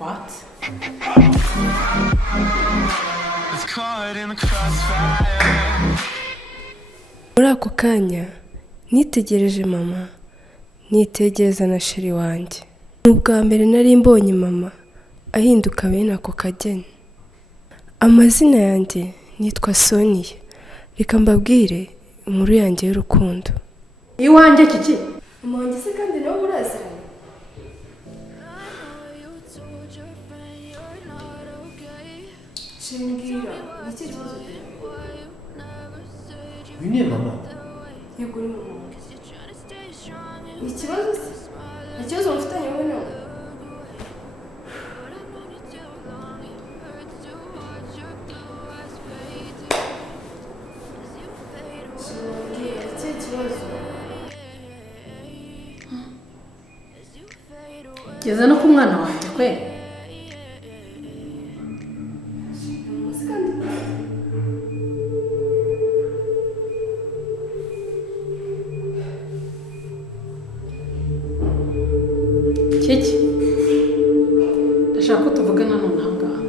What? Muri ako kanya nitegereje mama nitegereza na sheri wanjye. Ubwa mbere nari mbonye mama ahinduka bene ako kageni. Amazina yanjye nitwa Sonia. Reka mbabwire inkuru yanjye y'urukundo. Iwanjye kiki? Mama wanjye se kandi nawe muraziranye? Shimbwira, iki kibazo cyawe? Uyu ni mama? Yego ni mama. Ikibazo se? Ikibazo mufitanye wowe nawe? Shimbwira, iki kibazo? Geza no ku mwana wanjye kwe. Kiki? Ndashaka ko tuvugana none aha ngaha.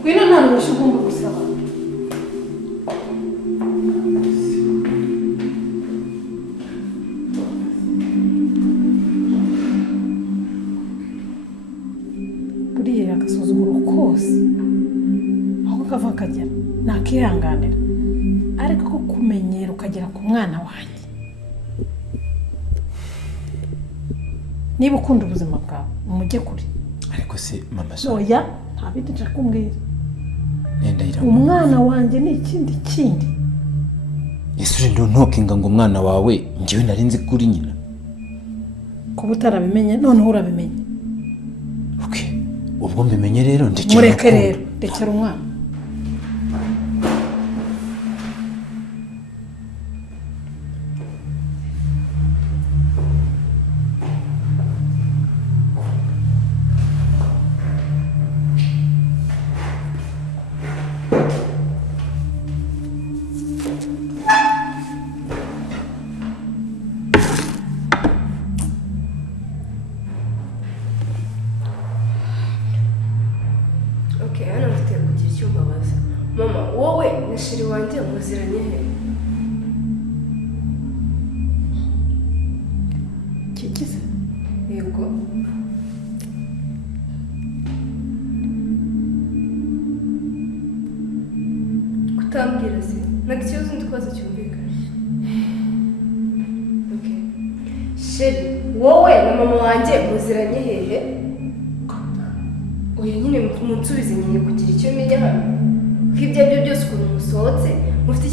Ngwino nta n'umusha ugomba gusaba. Buriya agasuzuguro kose aho kava kagera nakihanganira, ariko ko kumenyera ukagera ku mwana wanjye. Niba ukunda ubuzima bwawe umujye kure. Ariko se mama so. Oya, nta bindi nshaka kumbwira. Nenda ira. Umwana wanjye ni ikindi kindi. Yesu ndo ntokinga ngo umwana wawe njyewe nari nzi kuri nyina. Kuba utarabimenye noneho urabimenye. Okay. Ubwo mbimenye rero ndekera. Mureke rero, ndekera umwana. Okay, hano mfite kugira icyo mbabaza. Mama, wowe na sheri wanjye muziranye he? Kikize? Yego. Kutambwira se? Ntabwo ikibazo ndi kubaza cyumvikana. Okay. Sheri, wowe na mama wanjye muziranye hehe? Oya nyine munsubize nyine kugira icyo menya hano. Ko ibyo ari byo byose ukuntu musohotse, mufite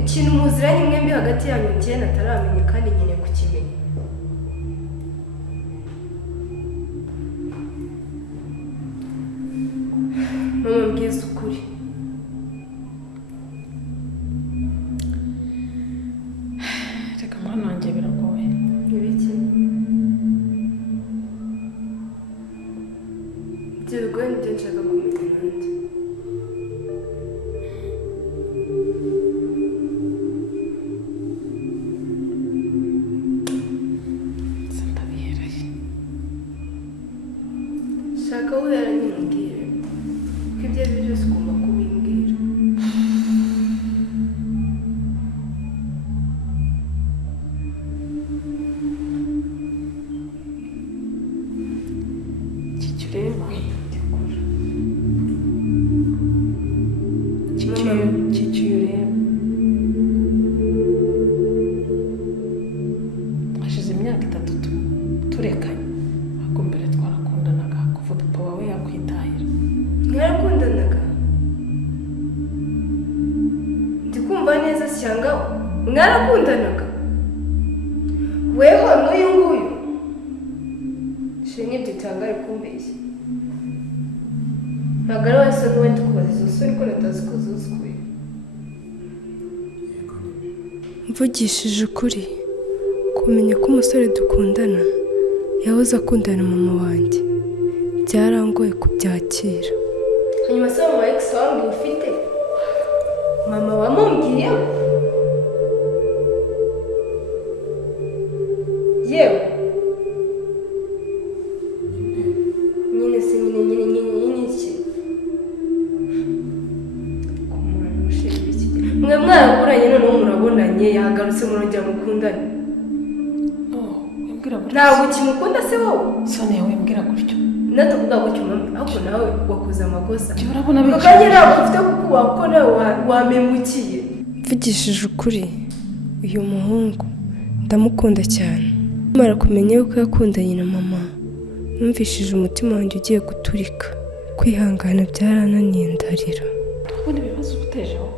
ikintu muziranye mwembi hagati yanyu njye nataramenya kandi nkeneye kukimenya. Mama mbwiza ukuri. Reka mwana wanjye biragoye. Ibiki? Ibyo bigoye nibyo nshaka kumenya nanjye. Sindabihereye. Shaka wihera nyine umbwire. Ko ibyo ari byo byose ugomba kubimbwira. Kiki ureba? Kiki ureba? Hashize imyaka 3 turekanye. Ahubwo mbere twarakundanaga kuva papa wawe yakwitahira. Mwarakundanaga? Ndi kumva neza cyangwa mwarakundanaga? Weho n'uyu nguyu? Shenge dutangare kumbeshya. Ntabwo ari wese n'uwenda kubaza izo soni ko natazi ko zuzwi. Mvugishije ukuri, kumenya ko umusore dukundana yahoze akundana na mama wanjye byarangoye kubyakira. Hanyuma se mama ex wangu ufite mama wamubwiye? yewe nyine se nyine iki mwe mwaraburanye noneho murabonanye yahagarutse murongera mukundane ntabwo ukimukunda se wowe Sonia wembwira gutyo natavuga gutyo mami ahubwo nawe wakoze amakosa urabona kandi ntabwo ufite kukubaha kuko nawe wamemukiye mvugishije ukuri uyu muhungu ndamukunda cyane mara kumenya yuko yakundanye na mama numvishije umutima wanjye ugiye guturika kwihangana byarananiye ndarira urabona ibibazo utejeho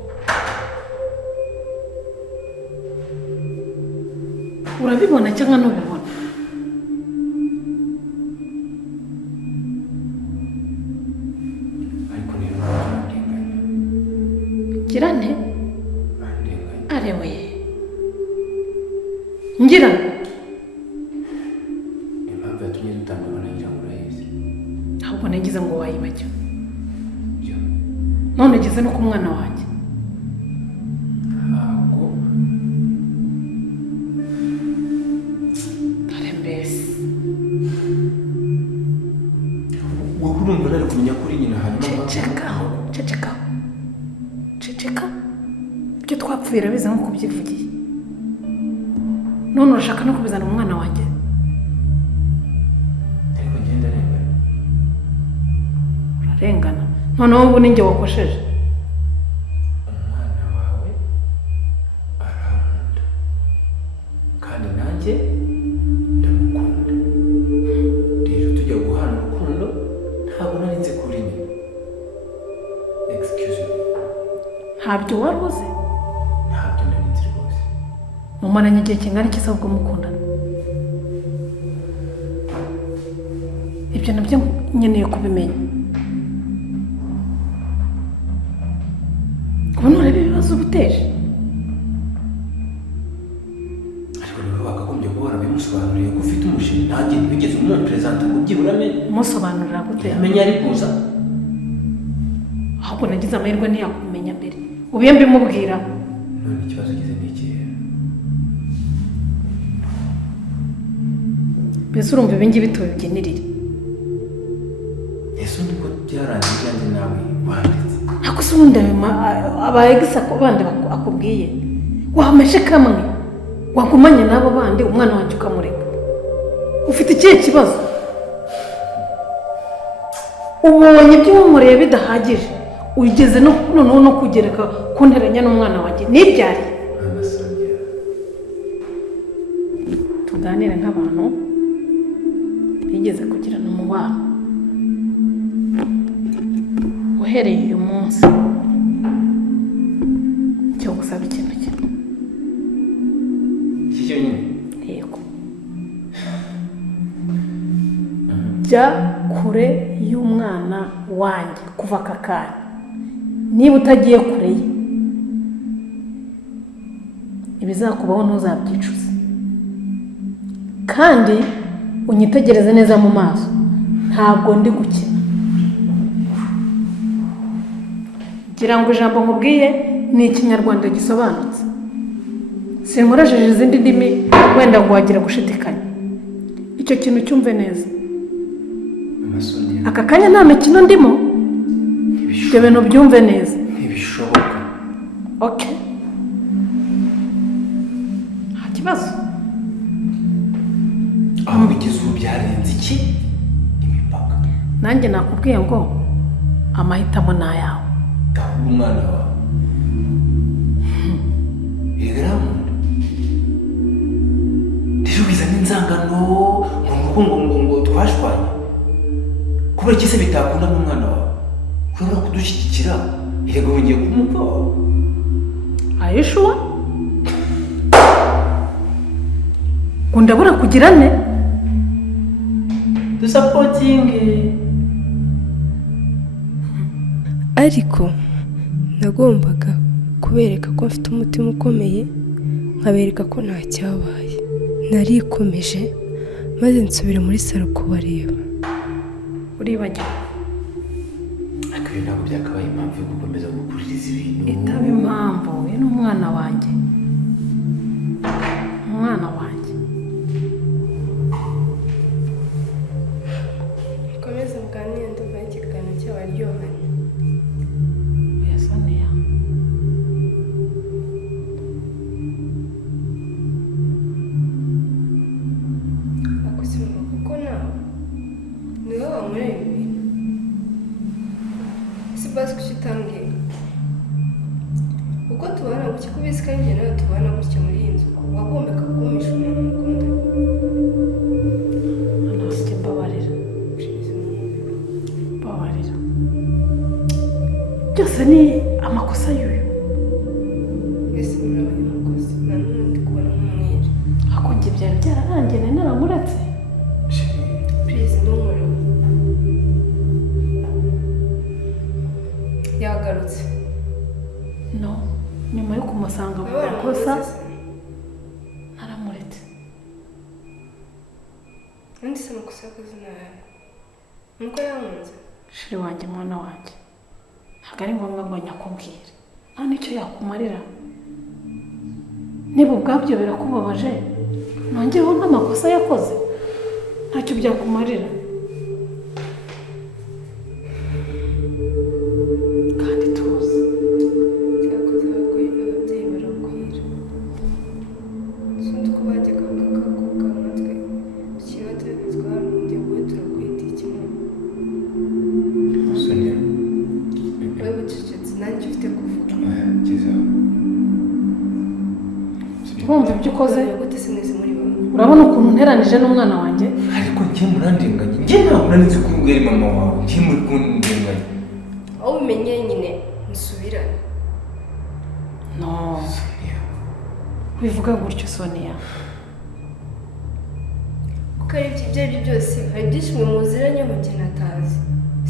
urabibona cyangwa ntubibona ariko rero barandenganya ngira nte barandenganya arewe ngira impamvu yatumye dutandukana ngira ngo urayizi ahubwo nagize ngo wayibagiwe byo none ugeze no ku mwana wanjye ntabwo dore mbese wowe urumva nari kumenya kuri nyina hanyuma ceceka ibyo twapfuye urabizi nko kubyivugiye none urashaka no kubizana umwana wanjye ariko ngenda rengana urarengana noneho ubu ninjye wakosheje umwana wawe arankunda kandi nanjye ndamukunda rero tujya guhana urukundo ntabwo nari nzi kuri nyina excuse me ntabyo wari uzi ntabyo nari nzi rwose mumaranye igihe kingana iki se ubwo mukundana ibyo nabyo nkeneye kubimenya ubu nturebe ibibazo ubuteje ariko niba wakagombye kuba warabimusobanuriye ko ufite umushinga nanjye ntibigeze umumperezanta ngo byibura amenye musobanurira gute yamenya ari kuza ahubwo nagize amahirwe ntiyakumenya mbere ubu iyo mbimubwira none ikibazo ugize ni ikihe mbese urumva ibingibi tubibyinirire ese undi ko byarangiye ibyanjye nawe wanditse ntabwo se ubundi abayegisa bandi akubwiye wameshe kamwe wagumanye n'abo bandi umwana wanjye ukamureka ufite ikihe kibazo ubonye ibyo wamureye bidahagije ugeze noneho no kugereka kunteranya n'umwana wanjye n'ibyari tuganire nk'abantu bigeze kugirana umubano uhereye uyu munsi cyo gusaba ikintu kimwe iki cyonyine yego jya kure y'umwana wanjye kuva aka kanya niba utagiye kure ye ibizakubaho ntuzabyicuze kandi unyitegereze neza mu maso ntabwo ndi gukina gira ngo ijambo nkubwiye ni ikinyarwanda gisobanutse sinkoresheje izindi ndimi wenda ngo wagira gushidikanya icyo kintu cyumve neza aka kanya nta mikino ndimo ibyo bintu byumve neza ntibishoboka oke nta kibazo aho bigeze ubu byarenze iki imipaka nanjye nakubwiye ngo amahitamo ni ayawe ahubwo umwana wawe bigaramunda rero bizana inzangano ngo twashwanye kubera iki se bitakunda n'umwana wawe urabona kudushyigikira erega wongeye kumupfa wawe ayishuwa ngo ndabura kugira ne dusapotinge ariko nagombaga kubereka ko mfite umutima ukomeye nkabereka ko nta cyabaye narikomeje maze nsubira muri salo kubareba uribagiwe ariko ibi ntabwo byakabaye impamvu yo gukomeza gukuririza ibintu itaba impamvu uyu ni umwana wanjye umwana wanjye byose ni amakosa y'uyu. Ese murabona amakosa nta n'umwe ndi kubona nk'umwere. Ako njye byari byararangiye nari naramuretse. Please ntumure. Yagarutse. No, nyuma yo kumusanga mu makosa naramuretse. Undi se amakosa yakoze nabi. Nuko yamunze. Shiri wanjye mwana wanjye. Ntabwo ari ngombwa ngo nyakubwire. Nta n'icyo yakumarira. Niba ubwabyo birakubabaje, nongereho n'amakosa yakoze. Ntacyo byakumarira. Kandi tuzi. Yakoze ababyeyi baragwira. Sinzi uko bajyaga bakakubwa amatwi. Ikiba twari undi wowe turakwita ikimwe. Sonia. Wowe bucecetse nanjye ufite kuvuga. Kiza. Urumva ibyo ukoze? Gute se mwese muri bamwe? Urabona ukuntu nteranije n'umwana wanjye? Ariko njye murandenganya. Njye ntabwo nari nzi ko uyu ari mama wawe. Njye muri kundenganya. Aho ubimenye nyine nsubirane. No. Sonia. Wivuga gutyo Sonia. Kuko ari ibyo ari byo byose hari byinshi mwe muziranyeho njye natazi.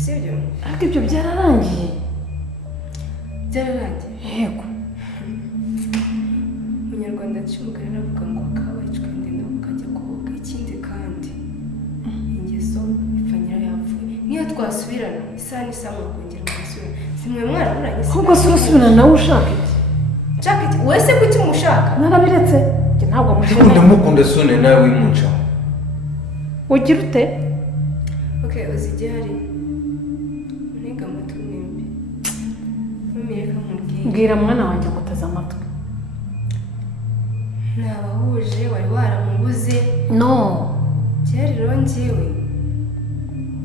Sibyo? Ariko ibyo byararangiye. Byararangiye. Yego. Umunyarwanda cyumugari aravuga ngo akabacwe ndende ukajya koga. Ikindi kandi ingeso ipfa nyirayo yapfuye. Niyo twasubirana isaha n'isaha mwakongera mugasubirana. Simwe mwaraburanye se. Ahubwo se urasubirana nawe ushaka iki? Nshaka iki? Wese kuki umushaka? Narabiretse. Njye ntabwo Ariko mushaka. ndamukunda Sonia nawe wimunca. Ugira ute? Okay, uzigihari. Ntega amatwi nimbi. Mumireka mubwiye. Mbwira mwana wanjye ngo uteze amatwi. Nabahuje wari waramubuze. No. Cyari rero njyewe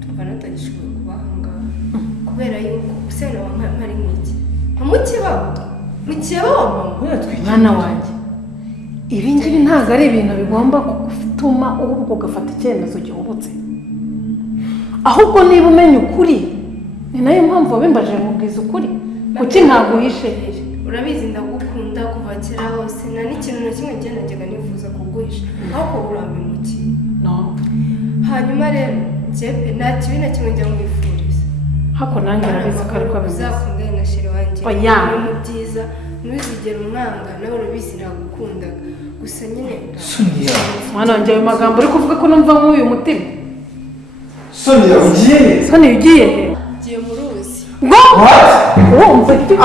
tumva natagishoboye kubahanga kubera yuko usena wa mpari nk'iki mukibabo wa mama Mwana wanjye. Ibi ngibi ntabwo ari ibintu bigomba gutuma ahubwo ugafata icyemezo gihubutse. Ahubwo niba umenya ukuri, ni nayo mpamvu wabimbajije mubwiza ukuri. Kuki ntabwo uhishe? urabizi ndagukunda kuva kera hose nta n'ikintu na kimwe njye najyaga nifuza kuguhisha ahubwo urampemukiye. No. Hanyuma rero njyewe nta kibi na kimwe njya mwifuriza. Hako nanjye arabizi ko ariko bimeze. Uzakundane na sheri wanjye. Oya. Mu byiza ntuzigere umwanga nawe urabizi nagukundaga. Gusa nyine Sonia. Mwana wanjye ayo magambo uri kuvuga ko numva nk'uyu mutima. Sonia ugiye. Sonia ugiye he? ngiye mu ruzi. Ngo? What? Wumva iki?